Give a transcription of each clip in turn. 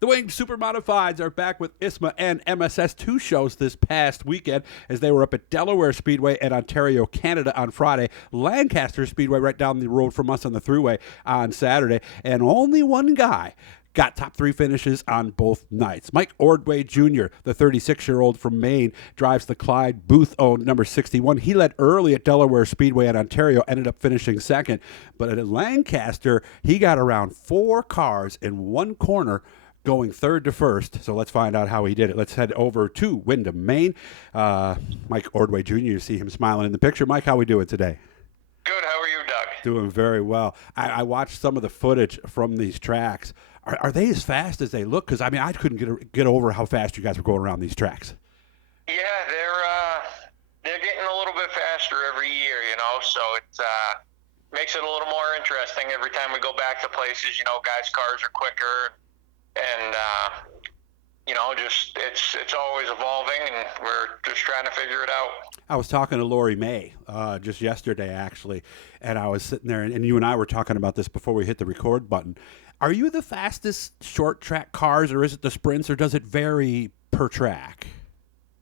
The Winged Super Modifieds are back with ISMA and MSS 2 shows this past weekend as they were up at Delaware Speedway in Ontario, Canada on Friday, Lancaster Speedway right down the road from us on the thruway on Saturday, and only one guy got top three finishes on both nights. Mike Ordway Jr., the 36-year-old from Maine, drives the Clyde Booth-owned number 61. He led early at Delaware Speedway in Ontario, ended up finishing second. But at Lancaster, he got around four cars in one corner, going third to first. So let's find out how he did it. Let's head over to Windham, Maine. Mike Ordway Jr., you see him smiling in the picture. Mike, how we doing today? Good. How are you, Doug? Doing very well. I watched some of the footage from these tracks. Are they as fast as they look? Because, I mean, I couldn't get over how fast you guys were going around these tracks. Yeah, they're getting a little bit faster every year, so it makes it a little more interesting every time we go back to places. Guys' cars are quicker, and just it's always evolving, and we're just trying to figure it out. I was talking to Lori May just yesterday, actually, and I was sitting there, and you and I were talking about this before we hit the record button. Are you the fastest short track cars, or is it the sprints, or does it vary per track?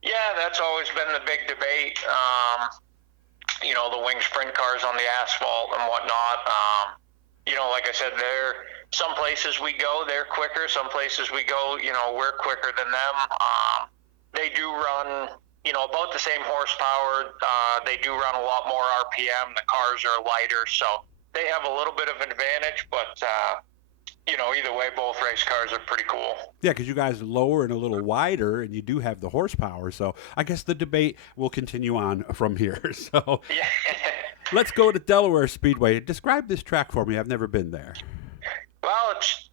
Yeah, that's always been the big debate. The wing sprint cars on the asphalt and whatnot. Like I said, some places we go, they're quicker. Some places we go, we're quicker than them. They do run, about the same horsepower. They do run a lot more RPM. The cars are lighter, so they have a little bit of an advantage, but either way, both race cars are pretty cool. Yeah, because you guys are lower and a little wider, and you do have the horsepower. So I guess the debate will continue on from here. So yeah. Let's go to Delaware Speedway. Describe this track for me. I've never been there. Well, it's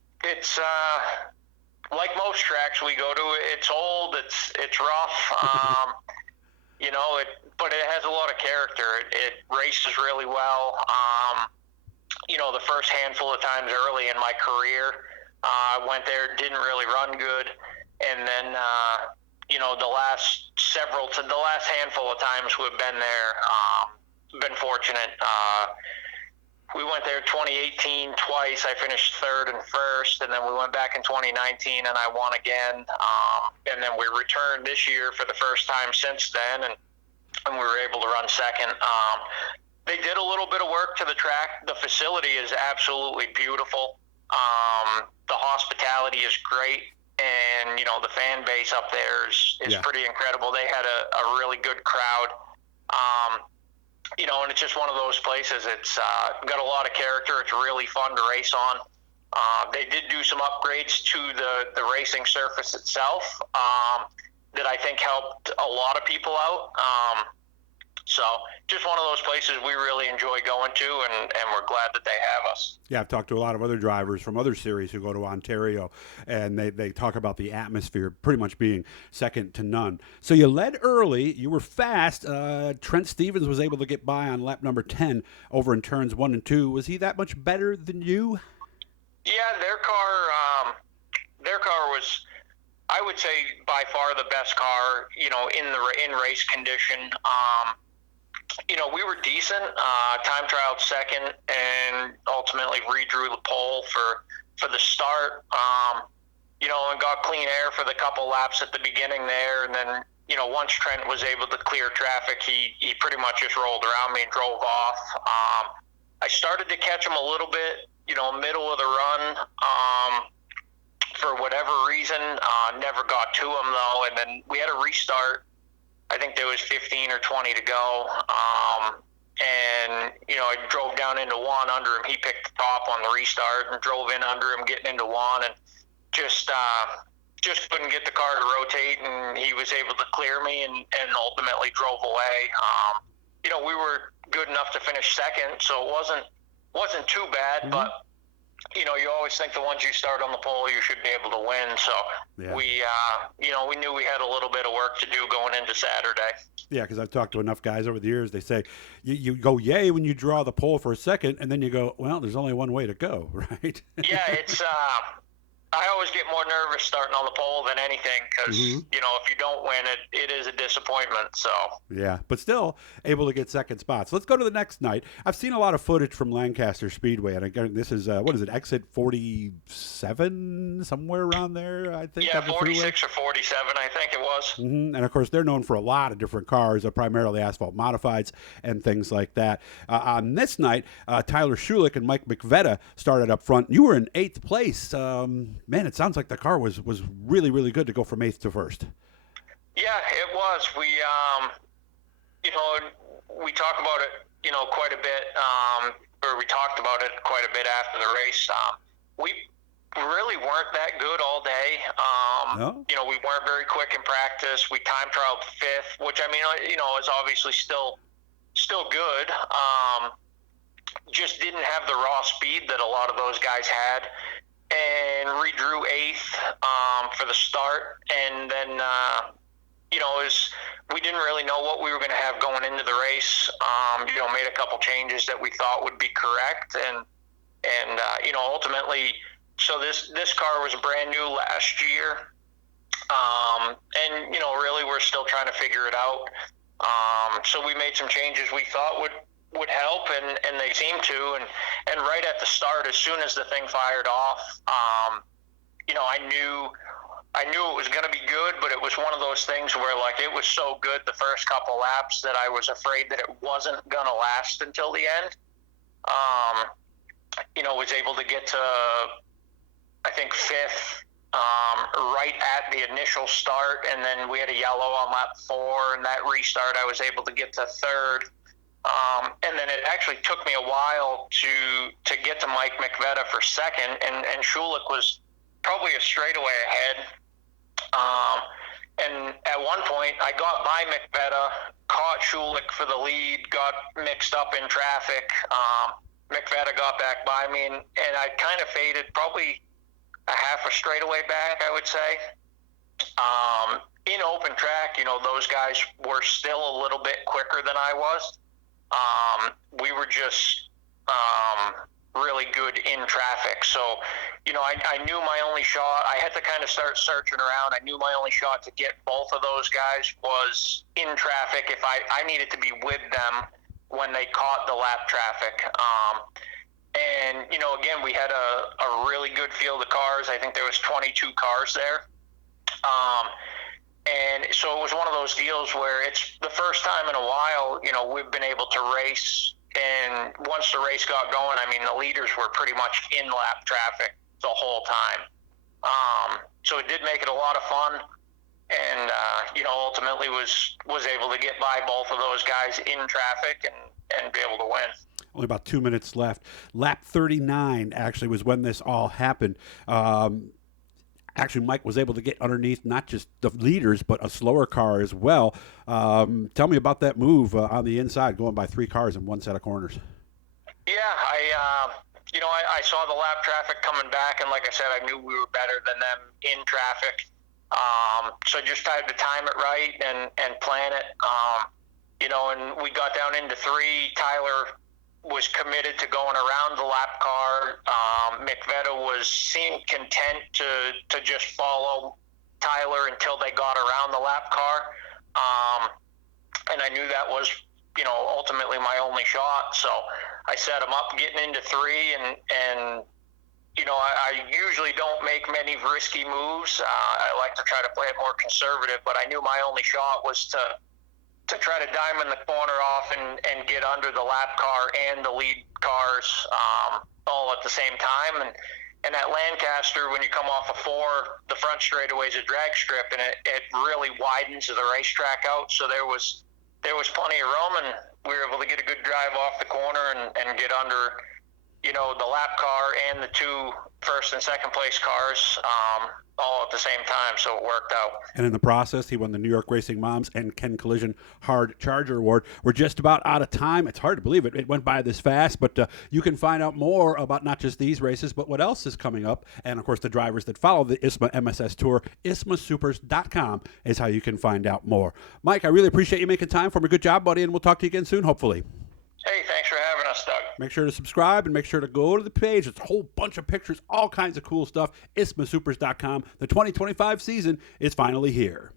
like most tracks we go to. It's old. It's rough. But it has a lot of character. It races really well. The first handful of times early in my career, I went there, didn't really run good. And then, the last handful of times we've been there, been fortunate. We went there 2018 twice. I finished third and first, and then we went back in 2019 and I won again. And then we returned this year for the first time since then, and we were able to run second. They did a little bit of work to the track. The facility is absolutely beautiful. The hospitality is great, and the fan base up there is pretty incredible. They had a really good crowd. And it's just one of those places. It's got a lot of character. It's really fun to race on. They did do some upgrades to the racing surface itself that I think helped a lot of people out. So just one of those places we really enjoy going to, and we're glad that they have us. Yeah, I've talked to a lot of other drivers from other series who go to Ontario, and they talk about the atmosphere pretty much being second to none. So you led early. You were fast. Trent Stevens was able to get by on lap number 10 over in turns 1 and 2. Was he that much better than you? Yeah, their car was, I would say, by far the best car, in race condition. We were decent, time trialed second, and ultimately redrew the pole for the start, and got clean air for the couple laps at the beginning there. And then, once Trent was able to clear traffic, he pretty much just rolled around me and drove off. I started to catch him a little bit, middle of the run, for whatever reason, never got to him though. And then we had a restart. I think there was 15 or 20 to go. I drove down into one under him. He picked the top on the restart and drove in under him, getting into one, and just couldn't get the car to rotate, and he was able to clear me and ultimately drove away. We were good enough to finish second, so it wasn't too bad, but you always think the ones you start on the pole, you should be able to win. So we knew we had a little bit of work to do going into Saturday. Yeah, because I've talked to enough guys over the years. They say you go yay when you draw the pole for a second, and then you go, well, there's only one way to go, right? Yeah, it's I always get more nervous starting on the pole than anything because, you know, if you don't win it is a disappointment. So, Yeah, but still able to get second spots. Let's go to the next night. I've seen a lot of footage from Lancaster Speedway, and again, this is, what is it, exit 47, somewhere around there, I think. yeah, 46 or 47, I think it was. And of course, they're known for a lot of different cars, primarily asphalt modifieds and things like that. On this night, Tyler Schulich and Mike McVetta started up front. You were in 8th place. Man, it sounds like the car was really, really good to go from 8th to 1st. Yeah, it was. We, you know, we talk about it, you know, quite a bit, or we talked about it quite a bit after the race. We really weren't that good all day. No? You know, we weren't very quick in practice. We time trialed 5th, which, I mean, you know, is obviously still good. Just didn't have the raw speed that a lot of those guys had. And redrew 8th for the start, and then you know, we didn't really know what we were going to have going into the race. You know, made a couple changes that we thought would be correct, and you know, ultimately, so this car was brand new last year, and you know, really we're still trying to figure it out. So we made some changes we thought would help, and they seem to, and right at the start, as soon as the thing fired off, you know, I knew it was going to be good, but it was one of those things where, like, it was so good the first couple laps that I was afraid that it wasn't going to last until the end. You know, was able to get to, I think, 5th, right at the initial start, and then we had a yellow on lap 4, and that restart I was able to get to 3rd. And then it actually took me a while to get to Mike McVetta for 2nd, and Schulich was probably a straightaway ahead. And at one point, I got by McVetta, caught Schulich for the lead, got mixed up in traffic. McVetta got back by me, and I kind of faded probably a half a straightaway back, I would say. In open track, you know, those guys were still a little bit quicker than I was. We were just really good in traffic. So, you know, I knew my only shot. I had to kind of start searching around. I knew my only shot to get both of those guys was in traffic if I needed to be with them when they caught the lap traffic. And, you know, again, we had a really good field of cars. I think there was 22 cars there. And so it was one of those deals where it's the first time in a while, you know, we've been able to race. And once the race got going, I mean, the leaders were pretty much in lap traffic the whole time. So it did make it a lot of fun. And, you know, ultimately was able to get by both of those guys in traffic and be able to win. Only about 2 minutes left. Lap 39 actually was when this all happened. Actually, Mike was able to get underneath not just the leaders, but a slower car as well. Tell me about that move on the inside, going by 3 cars in one set of corners. Yeah, you know, I saw the lap traffic coming back, and like I said, I knew we were better than them in traffic. So I just tried to time it right and plan it. You know, and we got down into 3. Tyler was committed to going around the lap car. McVetta seemed content to just follow Tyler until they got around the lap car. And I knew that was, you know, ultimately my only shot. So I set him up getting into 3, and you know, I usually don't make many risky moves. I like to try to play it more conservative, but I knew my only shot was to try to diamond the corner off and get under the lap car and the lead cars all at the same time. And at Lancaster, when you come off of 4, the front straightaway is a drag strip, and it really widens the racetrack out. So there was plenty of room, and we were able to get a good drive off the corner and get under, you know, the lap car and the 2 first and second place cars all at the same time, so it worked out. And in the process, he won the New York Racing Moms and Ken Collision Hard Charger Award. We're just about out of time. It's hard to believe it went by this fast, but you can find out more about not just these races, but what else is coming up, and of course the drivers that follow the ISMA MSS Tour. ISMASupers.com is how you can find out more. Mike, I really appreciate you making time for me. Good job, buddy, and we'll talk to you again soon, hopefully. Hey, thanks for having us, Doug. Make sure to subscribe and make sure to go to the page. It's a whole bunch of pictures, all kinds of cool stuff. ISMASupers.com. The 2025 season is finally here.